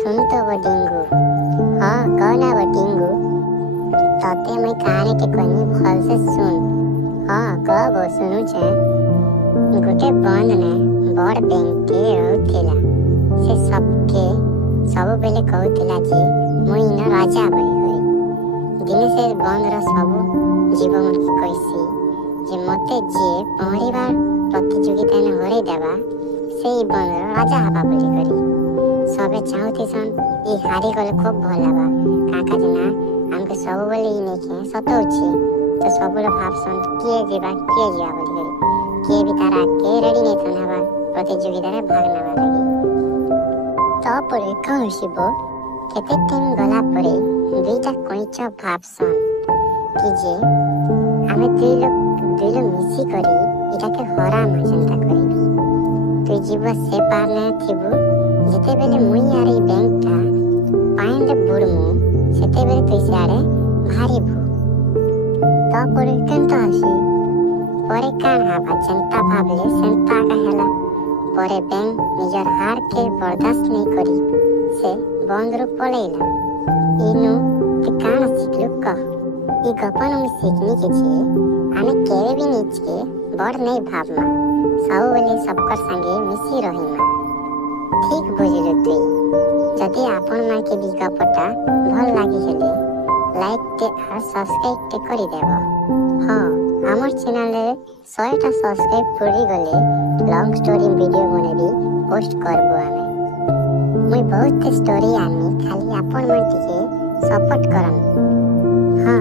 सुन तो वो डिंगू। हाँ कौन है वो डिंगू? तते मैं कहानी टे कहनी भल से सुन। हाँ कह वो सुनु छे। गोटे बंद ने बड़ बेंके रहउथिला। से सबके सब बेले कहउथिला जे मुई न राजा बनी गई। दिने से बंद रो सब जीवन की कहसी जे मते जे पहरिबार प्रतियोगिता ने हरे देबा सेई बंद रो राजा हबा बोली करी। सबे चाहुथिसन ई हारी गले खूब भल हबा। काका जना हमके सब बोले ई नेके सतौछि तो सबुर भाबसन किए जीवा बोली करी। किए भी तारा के रेडी नै थन हबा प्रतियोगिता रे भाग नेबा लागि। तापरे कहसिबो केते दिन गला परे दुईटा कइचा भाबसन कि जे आमे दुई लोग मिसी करी इटाके हरा मजंता करिबी। तुई जीव से पार नै थिबु जेते बेले मुई आरे बैंकटा पाइंड बुड़मु सेते बेले तुई सियारे भारीबु। तापरे केंता हसी परे कान हाबा जनता भाबले सेंता कहेला। परे बैंक निजर हार के बर्दाश्त नहीं करी से बंद रू पड़ेला। इनु ते कान सिखलु कह। ई गपन में सीखनी के छे आमे केवे भी नीच के बड़ नहीं भाबमा सब बेले सबकर संगे मिसी रहिमा। ठीक बुझिलु तुई। जदि आपन मां के भी गपटा भल लागि हेले लाइक टे और सब्सक्राइब टे करी देबो। हाँ हमर चैनल रे 100टा सब्सक्राइब पूरी गले लॉन्ग स्टोरी वीडियो बने भी पोस्ट करबो आमे। मुई बहुत स्टोरी आनी खाली आपन मन के सपोर्ट करम। हाँ